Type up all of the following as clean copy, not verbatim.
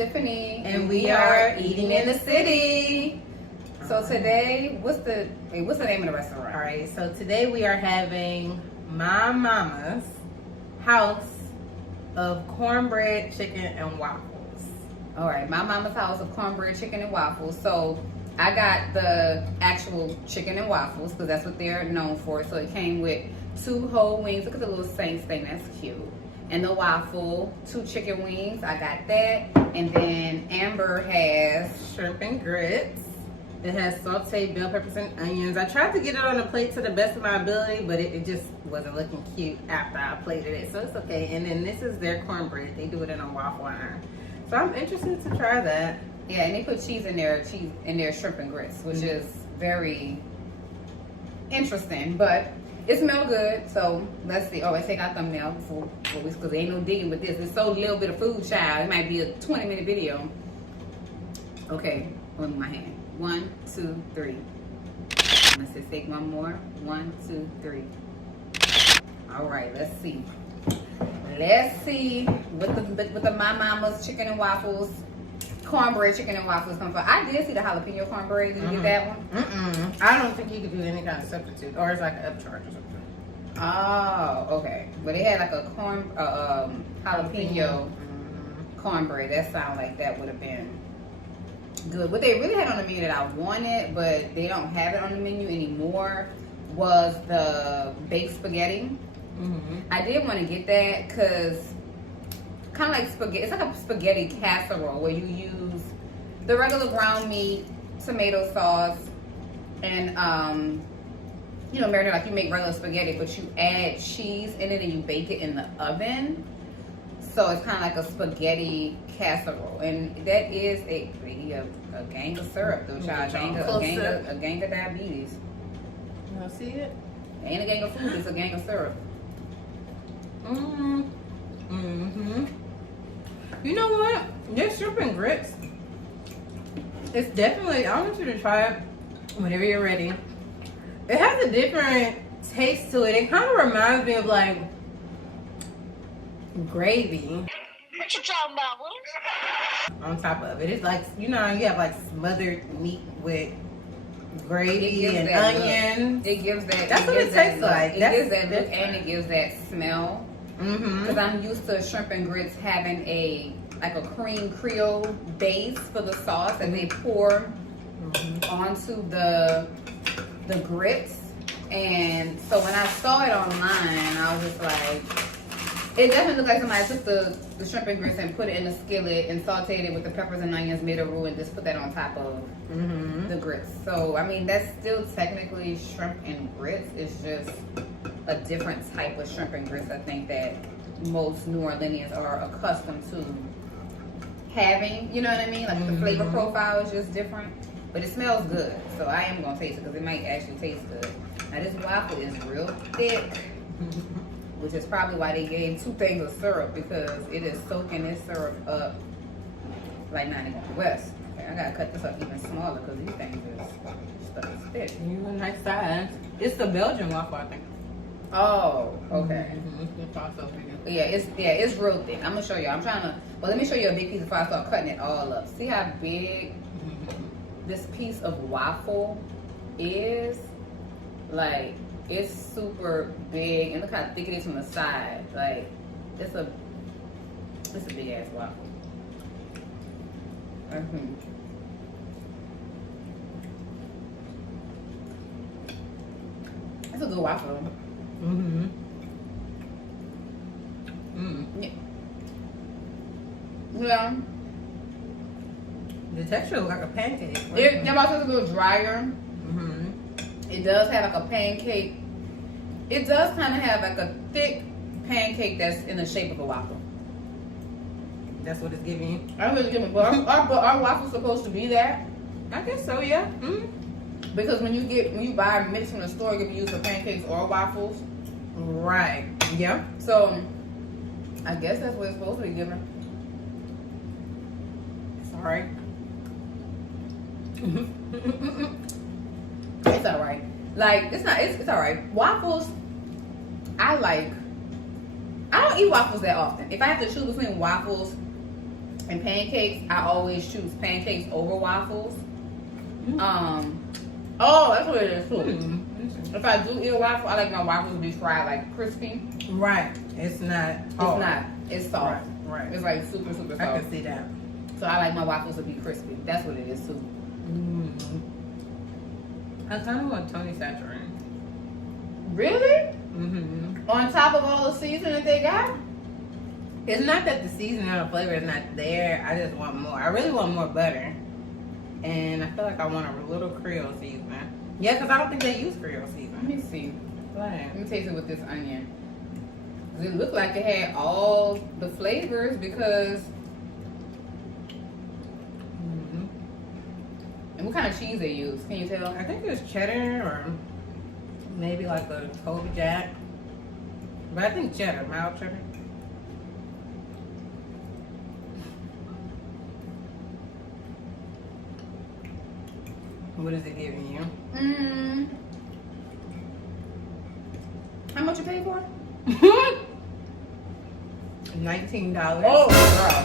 Tiffany, and we are eating in the city. So today, what's the name of the restaurant? All right, so today we are having my mama's house of cornbread, chicken, and waffles. All right, my mama's house of cornbread, chicken, and waffles. So I got the actual chicken and waffles because that's what they're known for. So it came with 2 whole wings. Look at the little Saints thing, that's cute. And the waffle, 2 chicken wings. I got that. And then Amber has shrimp and grits. It has sauteed bell peppers and onions. I tried to get it on the plate to the best of my ability, but it just wasn't looking cute after I plated it, so it's okay. And then this is their cornbread. They do it in a waffle iron. So I'm interested to try that. Yeah, and they put cheese in their shrimp and grits, which is very interesting, but it smells good. So let's see. Oh, let's take our thumbnail because there ain't no digging with this. It's so little bit of food, child. It might be a 20-minute video. Okay, with my hand. 1, 2, 3. Let's just take one more. 1, 2, 3. All right, let's see. Let's see what the my mama's chicken and waffles, cornbread chicken and waffles come from. I did see the jalapeno cornbread. Did you get that one? I don't think you could do any kind of substitute, or it's like an upcharge or something. Oh, okay. But it had like a jalapeno cornbread. That sounded like that would have been good. What they really had on the menu that I wanted, but they don't have it on the menu anymore, was the baked spaghetti. I did want to get that because kind of like spaghetti. It's like a spaghetti casserole where you use the regular ground meat, tomato sauce, and marinade like you make regular spaghetti, but you add cheese in it and you bake it in the oven. So it's kind of like a spaghetti casserole, and that is a gang of syrup, though, child. A gang of diabetes. You want to see it? It ain't a gang of food; it's a gang of syrup. You know what? This shrimp and grits. It's definitely. I want you to try it whenever you're ready. It has a different taste to it. It kind of reminds me of like gravy. What you talking about, Willis? On top of it, it's like you have like smothered meat with gravy and onions. It gives that. That's what it tastes like. It gives that look and it gives that smell. Because I'm used to shrimp and grits having a cream Creole base for the sauce that they pour onto the grits. And so when I saw it online, I was just like, it definitely looked like somebody took the shrimp and grits and put it in a skillet and sauteed it with the peppers and onions, made a roux, and just put that on top of the grits. So, I mean, that's still technically shrimp and grits. It's just a different type of shrimp and grits, I think, that most New Orleanians are accustomed to having. You know what I mean? Like the flavor profile is just different. But it smells good. So I am going to taste it because it might actually taste good. Now, this waffle is real thick. Which is probably why they gave 2 things of syrup, because it is soaking this syrup up like 90 West. Okay, I gotta cut this up even smaller because these things is thick. You a nice size. It's the Belgian waffle, I think. Oh, okay. Yeah, it's real thick. I'm gonna show you. Let me show you a big piece before I start cutting it all up. See how big this piece of waffle is? Like, it's super big, and look how thick it is from the side. Like, it's a big ass waffle. It's a good waffle. Yeah. The texture looks like a pancake. It's a little drier. It does have like a pancake. It does kind of have like a thick pancake that's in the shape of a waffle. That's what it's giving you? I really give it, but our waffles supposed to be that? I guess so, yeah. Because when you buy a mix from the store, it can be used for pancakes or waffles. Right. Yeah. So I guess that's what it's supposed to be given. Sorry. It's alright. Like, it's alright. Waffles, I don't eat waffles that often. If I have to choose between waffles And pancakes, I always choose pancakes over waffles. Oh, that's what it is too. If I do eat a waffle, I like my waffles to be fried like crispy. Right. It's not. It's not. It's soft. Right. It's like super, super soft. I can see that. So I like my waffles to be crispy. That's what it is too. I kind of want Tony Saturated. Really? On top of all the seasoning that they got? It's not that the seasoning or the flavor is not there. I just want more. I really want more butter. And I feel like I want a little Creole seasoning. Yeah, because I don't think they use Creole seasoning. Let me see. Right. Let me taste it with this onion. It looked like it had all the flavors because. And what kind of cheese they use? Can you tell? I think it's cheddar or maybe like a Toby Jack. But I think cheddar, mild cheddar. What is it giving you? How much you pay for? $19. Oh, girl.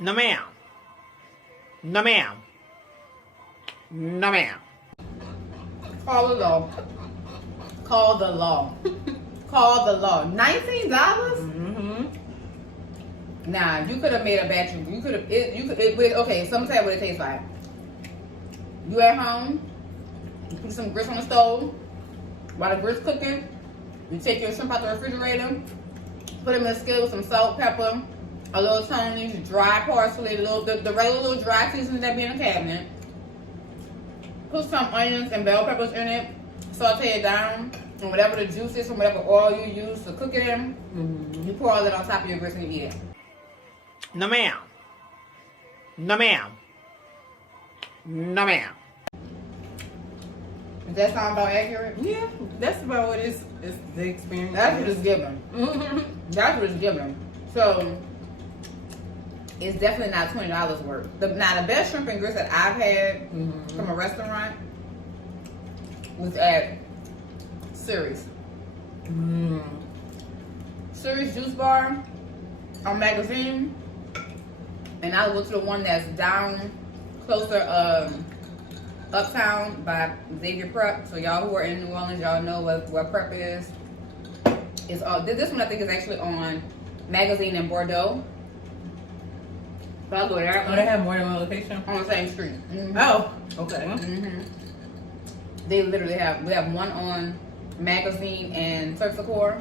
No ma'am. No ma'am. No ma'am. Call the law. Call the law. Call the law. $19? Nah, you could have made a batch of. You could have. Okay, so I'm gonna tell you what it tastes like. You at home, you put some grits on the stove. While the grits cooking, you take your shrimp out the refrigerator, put them in a skillet with some salt, pepper, a little Tony's, dry parsley, the regular little dry seasoning that be in the cabinet. Put some onions and bell peppers in it, saute it down, and whatever the juice is from whatever oil you use to cook it in, you pour all that on top of your grits and you eat it. No ma'am. No ma'am. No ma'am. Does that sound about accurate? Yeah, that's about what it's the experience. That's what it's given. That's what it's given. So it's definitely not $20 worth. Now the best shrimp and grits that I've had from a restaurant was at Siri's. Siri's Juice Bar on Magazine, and I went to the one that's down closer uptown by Xavier Prep. So y'all who are in New Orleans, y'all know what Prep is. It's this one I think is actually on Magazine in Bordeaux. But I'll go there. Oh, they have more than one location? On the same street. Oh, okay. They literally we have one on Magazine and Terpsichore,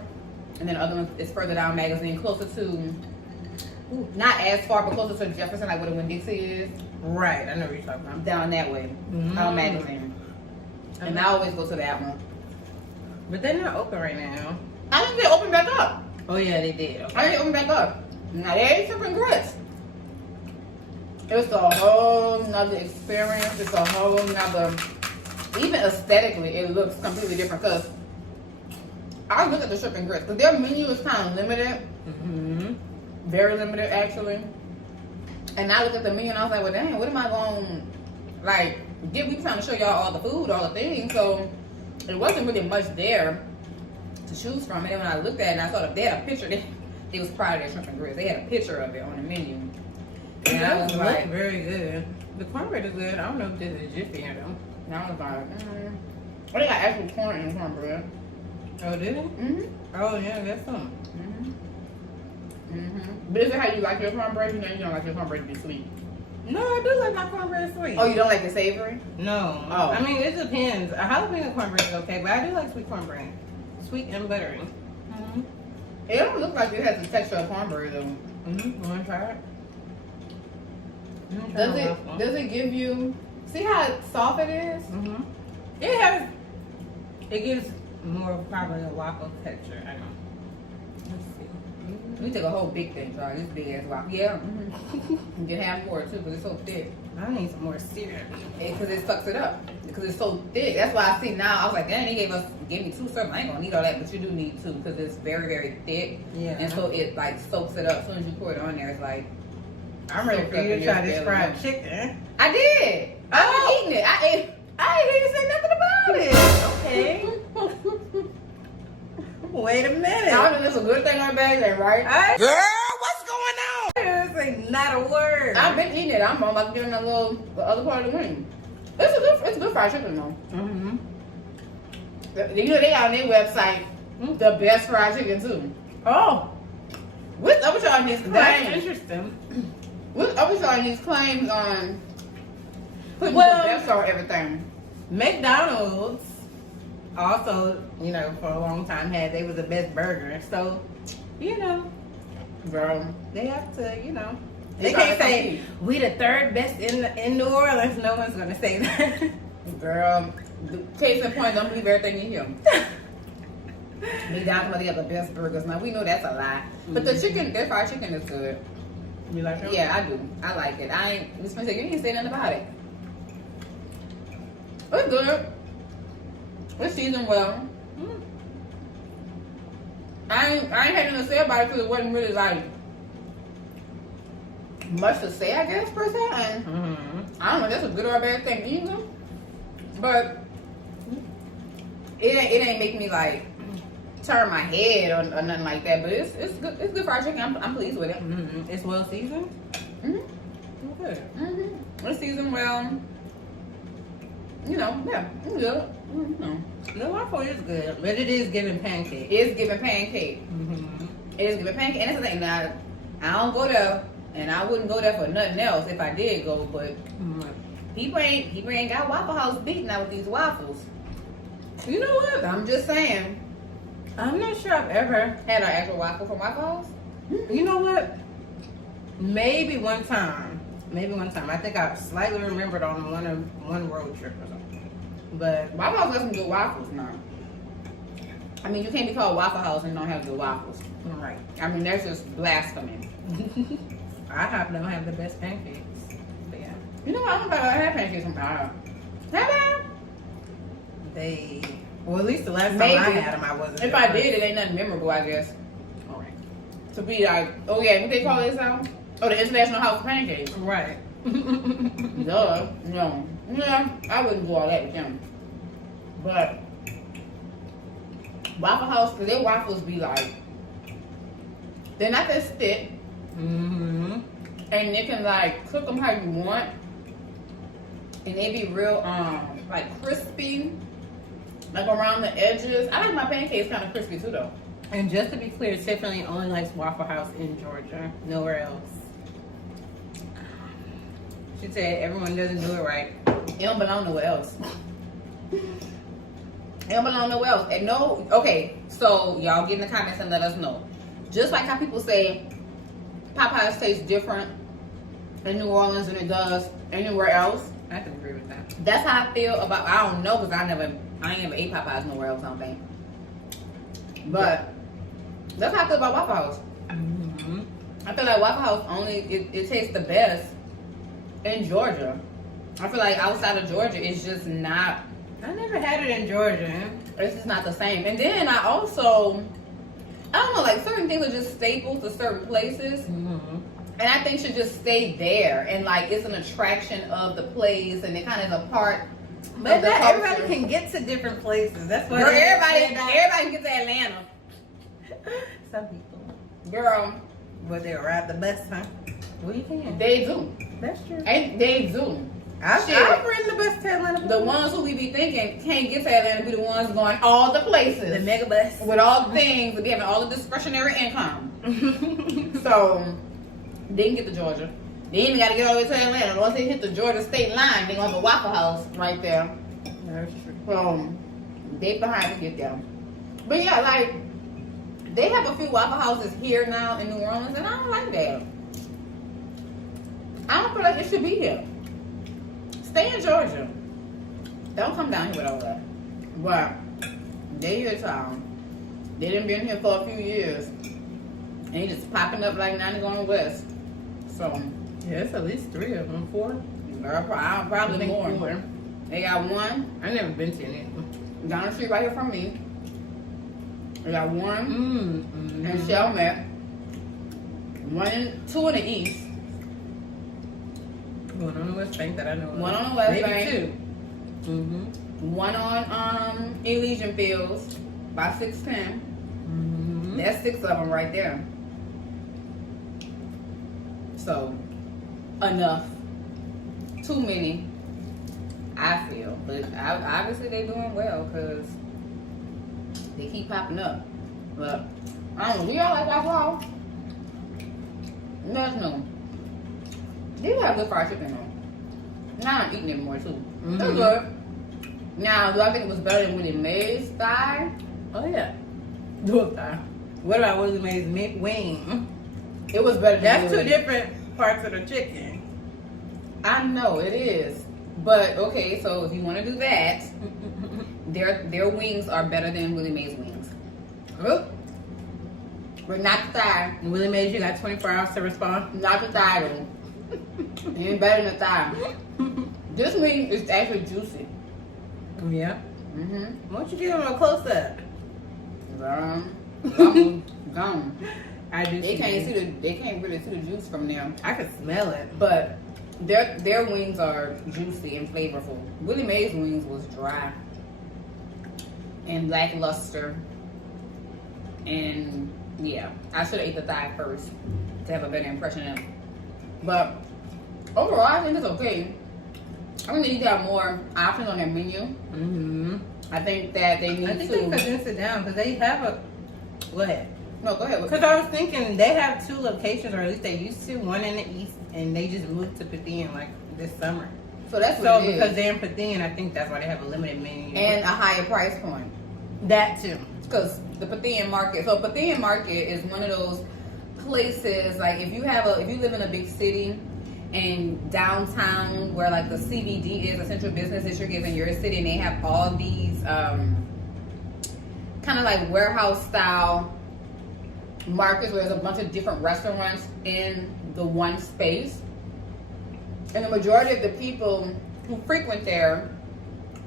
and then the other one is further down Magazine, closer to, not as far, but closer to Jefferson, like where the Winn-Dixie is. Right, I know what you're talking about. Down that way, on Magazine. And I always go to that one. But they're not open right now. I think they opened back up. Oh yeah, they did. Okay. I think they opened back up. Now they ain't shrimp and grits. It's a whole nother experience. It's a whole nother, even aesthetically, it looks completely different. Cause I look at the shrimp and grits, cause their menu is kind of limited. Very limited, actually. And I looked at the menu and I was like, well, dang, what am I going to, we trying to show y'all all the food, all the things. So it wasn't really much there to choose from. And then when I looked at it and I saw they had a picture, it was part of their shrimp and grits. They had a picture of it on the menu. And I was like, very good. The cornbread is good. I don't know if this is jiffy or though. and I was like, oh, they got actual corn in the cornbread. Oh, did it? Oh yeah, that's something. But is it how you like your cornbread? You know you don't like your cornbread to be sweet. No, I do like my cornbread sweet. Oh, you don't like it savory? No. Oh. I mean, it depends. A jalapeno cornbread is okay, but I do like sweet cornbread. Sweet and buttery. It don't look like it has the texture of cornbread though. You want to try it? Does it give you, see how soft it is? It gives more probably a waffle texture. I know. Let's see. We took a whole big thing, try this big ass waffle. Yeah. You can have more too, because it's so thick. I need some more syrup. Because it sucks it up. Because it's so thick. That's why I see now. I was like, dang, they gave me 2 servings. I ain't gonna need all that, but you do need 2 because it's very, very thick. Yeah. And so it like soaks it up. As soon as you pour it on there, it's like, I'm ready for you to try this fried chicken. I did. I've been eating it. I ain't even say nothing about it. Okay. Wait a minute. I don't know if it's a good thing or a bad thing, right? Girl, what's going on? I didn't say Not a word. I've been eating it. I'm about to get in the other part of the wing. It's good fried chicken though. Mm-hmm. You know they got on their website the best fried chicken too. Oh, What's up with y'all in these that's claims? interesting. What's up with y'all in these claims on putting Well- the best on everything? McDonald's also, you know, for a long time they was the best burger. So, you know, Girl, they have to, you know, They they trying can't to say compete. we the third best in New Orleans. No one's gonna say that. girl, the case in point, don't believe everything you hear. McDonald's they got the best burgers. Now we know that's a lie. But the chicken, their fried chicken is good. You like them? Yeah, I do. I like it. I ain't. Miss Spencer, you ain't say nothing about it. It's good. It's seasoned well. Mm. I ain't had nothing to say about it because it wasn't really like much to say, I guess, per se. And Mm-hmm. I don't know if that's a good or a bad thing either. But it ain't make me like turn my head or nothing like that. But it's good. It's good fried chicken. I'm pleased with it. Mm-hmm. It's well seasoned. Mm-hmm. Good. Mm-hmm. It's seasoned well. You know, yeah, it's good. Mm-hmm. The waffle is good, but it is giving pancake. It's giving pancake. Mm-hmm. It is giving pancake. And that's the thing. Now, I don't go there, and I wouldn't go there for nothing else if I did go. But people ain't got Waffle House beaten out with these waffles. You know what? I'm just saying. I'm not sure I've ever. Had an actual waffle from Waffle House? You know what? Maybe one time. I think I slightly remembered on one road trip or something. But Waffle House doesn't do waffles now. I mean, you can't be called Waffle House and don't have good waffles. right. I mean, that's just blasphemy. don't have the best pancakes. But yeah. You know what? I don't think I had pancakes from Have I? Well, at least the last time Maybe. I had them, I wasn't. If I did, it ain't nothing memorable, I guess. All right. To be like, oh yeah, what they call this out? Oh, the International House of Pancakes. Right. Duh. No. Yeah, I wouldn't do all that with them. But Waffle House, their waffles be like, they're not that thick, Mm-hmm. and you can like cook them how you want, and they be real like crispy, like around the edges. I like my pancakes kind of crispy too, though. And just to be clear, Tiffany only likes Waffle House in Georgia, nowhere else. She said everyone doesn't do it right. It don't belong nowhere else. It don't belong nowhere else. And no, okay, so y'all get in the comments and let us know. Just like how people say Popeyes tastes different in New Orleans than it does anywhere else. I can agree with that. That's how I feel about, I don't know, because I ain't never ate Popeyes nowhere else, I don't think. But that's how I feel about Waffle House. Mm-hmm. I feel like Waffle House only, it tastes the best in Georgia. I feel like outside of Georgia, it's just not, I never had it in Georgia. it's just not the same. And then I also, I don't know, like certain things are just staples to certain places. Mm-hmm. And I think should just stay there. And like, it's an attraction of the place and it kind of is a part But of the not culture. everybody can get to different places. That's what Girl, it is. everybody can get to Atlanta. Some people. Girl, But they ride the bus, huh? Well, you can. they do. That's true. And they do. I've Shit. ridden the bus to Atlanta. The before. ones who we be thinking can't get to Atlanta be the ones going all the places. The mega bus. With all the things, and be having all the discretionary income. So, they can get to Georgia. They ain't even got to get all the way to Atlanta. Once they hit the Georgia state line, they gonna have a Waffle House right there. That's true. So, they behind to get there. But yeah, like, they have a few Waffle Houses here now in New Orleans, and I don't like that. I don't feel like it should be here. Stay in Georgia. Don't come down here with all that. But they here town. They done been here for a few years. And they just popping up like 90 going west. So, Yeah, it's at least 3 of them. 4. girl, probably I think more. 4. They got one I've never been to any. down the street right here from me. They got one Mm-hmm. in Chalmette. Two in the east. One on the West Bank that I know of. One on the West Maybe Bank. 2. Mm-hmm. One on Elysian Fields by 610. Mm-hmm. That's 6 of them right there. So enough. Too many, I feel. But obviously they're doing well because they keep popping up. But I don't know. Do y'all like Waffles? Let us know. They have good fried chicken though. Now I'm eating it more too. It's good. Now, do I think it was better than Willie Mae's thigh? Oh yeah. Do it thigh. What about Willie Mae's wing? It was better than That's two Willie. different parts of the chicken. I know it is. But okay, so if you want to do that, their wings are better than Willie Mae's wings. But not the thigh. Willie Mae's, you got 24 hours to respond. Not the thigh though. It ain't better than the thigh. This wing is actually juicy. Yeah. Mm-hmm. Why don't you give them a close up? Gone. I do. They can't really see the juice from there. I can smell it. But their wings are juicy and flavorful. Willie Mae's wings was dry and lackluster. And yeah, I should have ate the thigh first to have a better impression of it. But overall, I think it's okay. I think they need to have more options on their menu. Mm-hmm. I think that they need I think to. they condensed it down because they have a what? No, go ahead. Because I was thinking they have 2 locations, or at least they used to. One in the east, and they just moved to Pathian like this summer. So that's So what it because is. they're in Pathian, I think that's why they have a limited menu And a higher price point. that too. Because the Pathian market. So Pathian market is one of those places. Like if you live in a big city and downtown where like the CBD is, the central business district is in your city, and they have all these kind of like warehouse style markets where there's a bunch of different restaurants in the one space, and the majority of the people who frequent there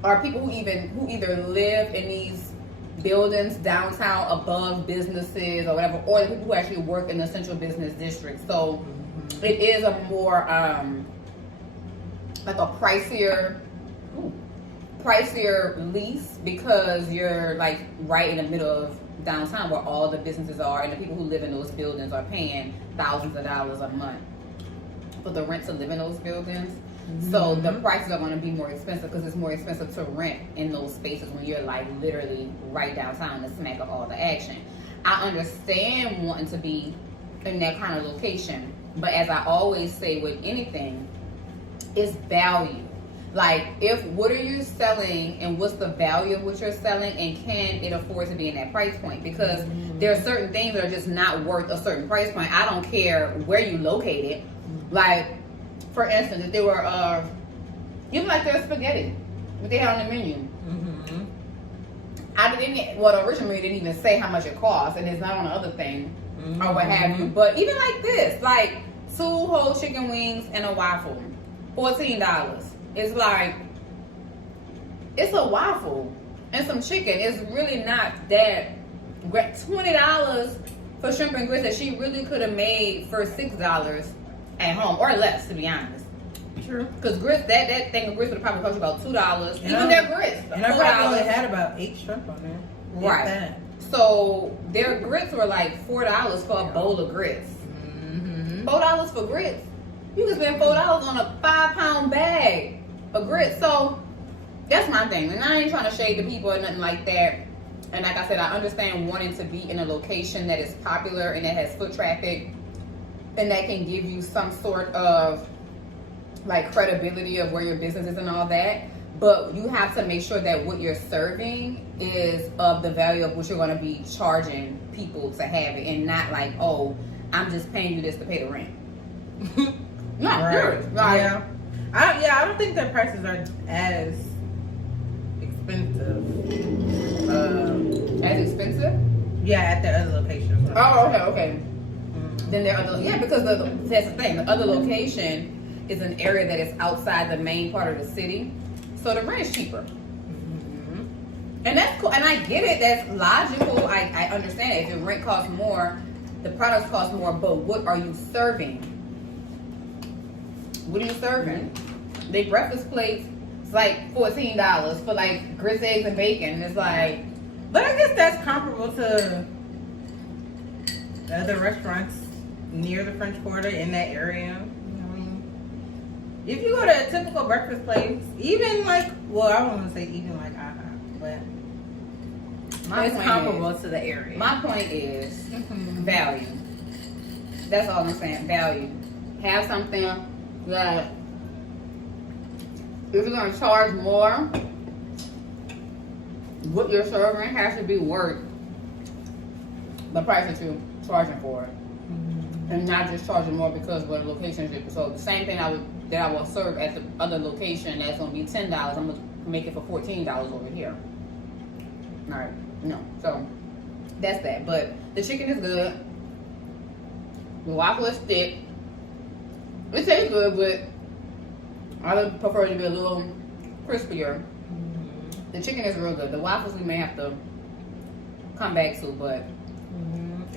are people who either live in these buildings downtown above businesses or whatever, or the people who actually work in the central business district. So it is a more like a pricier lease because you're like right in the middle of downtown where all the businesses are, and the people who live in those buildings are paying thousands of dollars a month for the rent to live in those buildings. So the prices are going to be more expensive because it's more expensive to rent in those spaces when you're like literally right downtown, the smack of all the action. I understand wanting to be in that kind of location, but as I always say with anything, it's value. Like, what are you selling and what's the value of what you're selling, and can it afford to be in that price point? Because there are certain things that are just not worth a certain price point. I don't care where you locate it. Like, for instance, if they were, even like their spaghetti, what they had on the menu. Originally they didn't even say how much it cost, and it's not on the other thing or what have you. But even like this, like 2 whole chicken wings and a waffle, $14. It's like, it's a waffle and some chicken. It's really not that great. $20 for shrimp and grits that she really could have made for $6 at home, or less, to be honest. True. Because grits, that thing of grits would have probably cost you about $2. And Even their grits, and I probably only had about 8 shrimp on there. right. That. So their grits were like $4 for a bowl of grits. $4 for grits. You can spend $4 on a 5-pound bag of grits. So that's my thing. And I ain't trying to shade the people or nothing like that. And like I said, I understand wanting to be in a location that is popular and that has foot traffic and that can give you some sort of like credibility of where your business is and all that. But you have to make sure that what you're serving is of the value of what you're going to be charging people to have it, and not like, oh, I'm just paying you this to pay the rent. No, Right. like, Yeah. I don't think their prices are as expensive. as expensive. Yeah, at their other locations. Oh, okay. Then there are because that's the thing. The other location is an area that is outside the main part of the city, so the rent is cheaper. And that's cool, and I get it. That's logical. I understand it. If your rent costs more, the products cost more. But what are you serving? What are you serving? They breakfast plates. It's like $14 for like grits, eggs, and bacon. It's like, but I guess that's comparable to the other restaurants near the French Quarter in that area. You know what I mean? If you go to a typical breakfast place, even like, well, I don't want to say even like IHOP, but it's comparable to the area. My point is value. That's all I'm saying. Value. Have something that if you're gonna charge more, what you're serving has to be worth the price that you're charging for it, and not just charging more because what the location is. So the same thing that I will serve at the other location that's gonna be $10, I'm gonna make it for $14 over here. All right, no, so that's that. But the chicken is good. The waffle is thick. It tastes good, but I would prefer it to be a little crispier. The chicken is real good. The waffles we may have to come back to, but.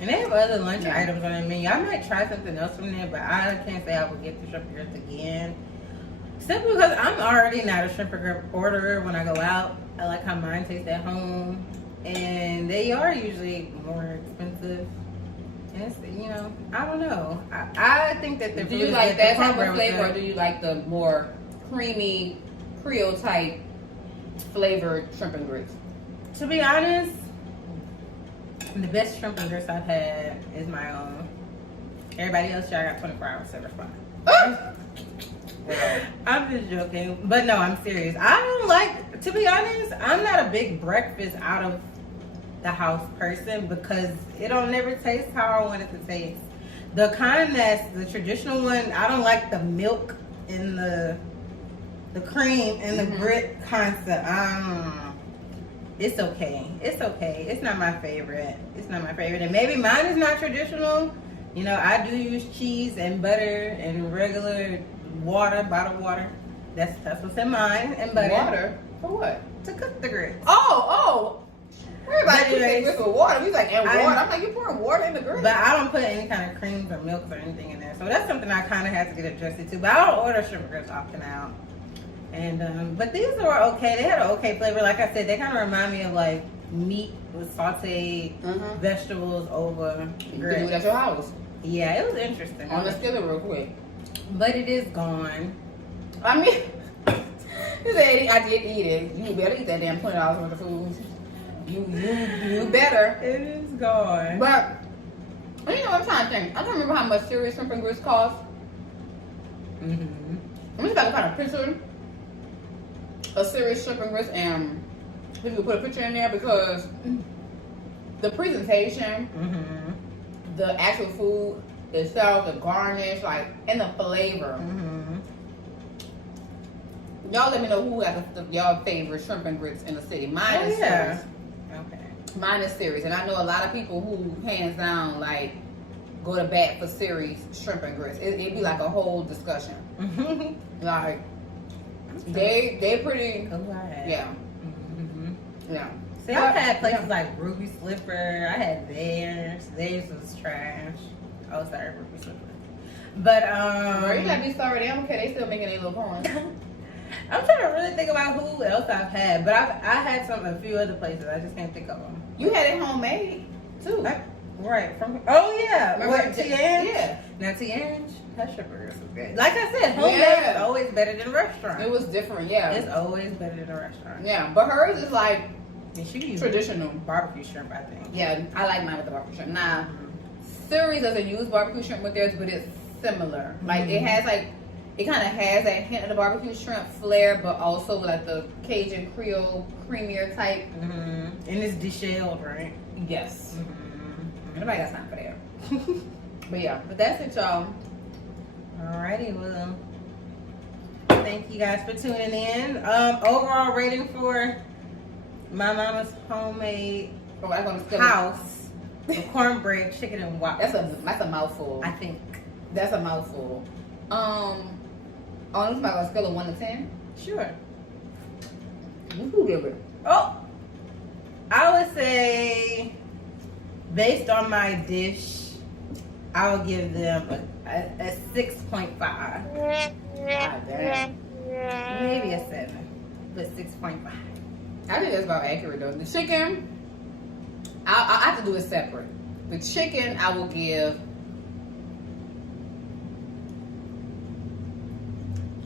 And they have other lunch items on the menu. I might try something else from there, but I can't say I will get the shrimp and grits again. Simply because I'm already not a shrimp and grits orderer when I go out. I like how mine tastes at home. And they are usually more expensive. And it's, you know, I don't know. I think that the Do you like that type of flavor, or do you like the more creamy, Creole type flavored shrimp and grits? To be honest, the best shrimp and grits I've had is my own. Everybody else, y'all got 24 hours to respond. I'm just joking. But no, I'm serious. I don't like, to be honest, I'm not a big breakfast out of the house person because it don't never taste how I want it to taste. The kind that's the traditional one, I don't like the milk and the cream and the grit concept. It's okay. It's okay. It's not my favorite. It's not my favorite. And maybe mine is not traditional. You know, I do use cheese and butter and regular water, bottled water. That's what's in mine, and butter. Water? For what? To cook the grits. Oh! Everybody cooks their grits with water. He's like, and water. I'm like, you pouring water in the grits? But I don't put any kind of creams or milk or anything in there. So that's something I kind of have to get adjusted to. But I don't order shrimp and grits often out. And but these were okay. They had an okay flavor. Like I said, they kind of remind me of like meat with sauteed vegetables over You grits. can do it at your house. Yeah, it was interesting. On the skillet real quick. But it is gone. I mean, he said I did eat it. You better eat that damn $20 worth of food. You better. It is gone. But you know what I'm trying to think. I don't remember how much serious shrimp and grits cost. Let me see if I can find a picture. A serious shrimp and grits, and if you could put a picture in there, because the presentation, the actual food itself, the garnish, like, and the flavor. Y'all let me know who has y'all favorite shrimp and grits in the city. Mine is serious. Okay. Mine is serious, and I know a lot of people who hands down like go to bat for serious shrimp and grits. It'd be like a whole discussion. Like they pretty, yeah. Yeah. See, I've had places like Ruby Slipper. I had theirs. Theirs was trash. Oh, sorry, Ruby Slipper. But Girl, you gotta be sorry. They don't care. They still making their little coins. I'm trying to really think about who else I've had, but I had a few other places. I just can't think of them. You had it homemade too. Right. Oh yeah. Remember What, Tiange? Yeah. Now Tiange, that shrimp and grits was good. Like I said, homemade is always better than a restaurant. It was different, yeah. It's always better than a restaurant. Yeah, but hers is like traditional barbecue shrimp, I think. Yeah, I like mine with the barbecue shrimp. Nah, Siri's doesn't use barbecue shrimp with theirs, but it's similar. Like it has like, it kind of has that hint of the barbecue shrimp flair, but also like the Cajun Creole creamier type. And it's deshelled, right? Yes. Nobody got time for that. But yeah, but that's it, y'all. Alrighty, well, thank you guys for tuning in. Overall rating for my mama's homemade house of cornbread, chicken, and waffles. That's a mouthful. I think that's a mouthful. On a scale of 1 to 10. Sure. Who give it? Oh, I would say, based on my dish, I would give them a 6.5. God damn. Maybe a 7, but 6.5. I think that's about accurate though. The chicken, I have to do it separate. The chicken, I will give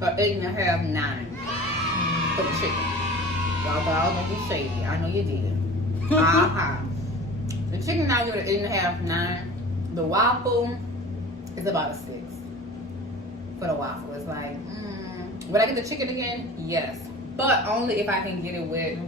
8.5, 9 for the chicken. Y'all thought I was gonna be shady. I know you did. Uh-huh. The chicken now give it an 8.5, 9. The waffle is about a 6 for the waffle. It's like, would I get the chicken again? Yes, but only if I can get it with,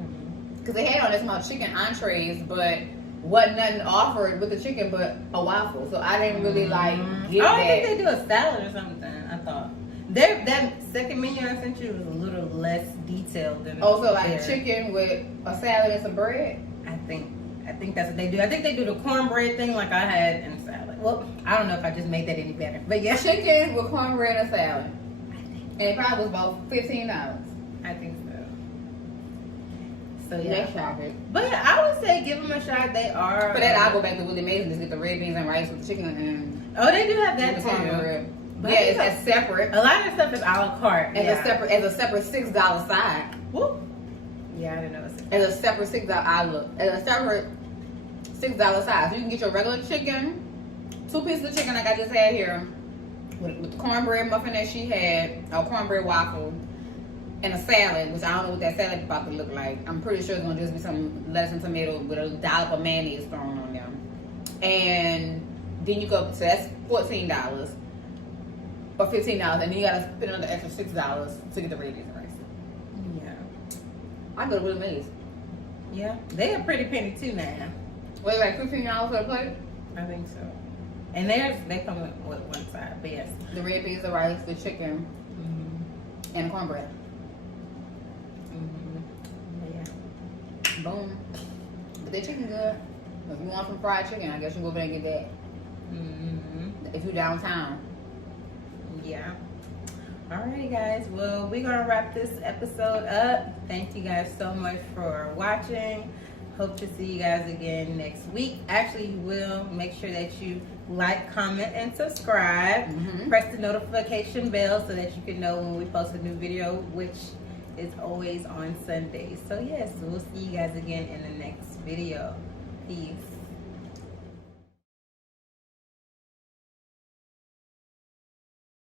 because they had on this small chicken entrees, but wasn't nothing offered with the chicken but a waffle. So I didn't really like get that. I think they do a salad or something. I thought that second menu I sent you was a little less detailed than. Also, like chicken with a salad and some bread. I think that's what they do. I think they do the cornbread thing like I had in salad. Well, I don't know if I just made that any better, but yeah, chicken with cornbread and salad, and it probably was about $15. I think so. So Yeah, yeah, try it. but I would say give them a shot. They are. For that, I'll go back to Willie Mays and just get the red beans and rice with the chicken and Oh, they do have that the too. cornbread. But Yeah, it's as separate. A lot of stuff is a la carte. As a separate $6 side. Whoop. Yeah, I didn't know it's As a separate $6 outlook. As a separate $6 side. So you can get your regular chicken, 2 pieces of chicken like I just had here, with the cornbread muffin that she had, or cornbread waffle, and a salad, which I don't know what that salad is about to look like. I'm pretty sure it's gonna just be some lettuce and tomato with a dollop of mayonnaise thrown on them. And then you go, so that's $14 or $15, and then you gotta spend another extra $6 to get the red beans and rice. Yeah. I go to Willie Mays. Yeah. They are pretty penny too now. Wait, like $15 for the plate? I think so. And they come with one side, but yes. The red beans, the rice, the chicken, and the cornbread. Yeah. Boom. But they chicken good. If you want some fried chicken, I guess you go over there and get that. If you're downtown. Yeah. Alrighty, guys. Well, we're gonna wrap this episode up. Thank you guys so much for watching. Hope to see you guys again next week. Actually, you will. Make sure that you like, comment, and subscribe. Press the notification bell so that you can know when we post a new video, which is always on Sundays. So yes, we'll see you guys again in the next video. Peace.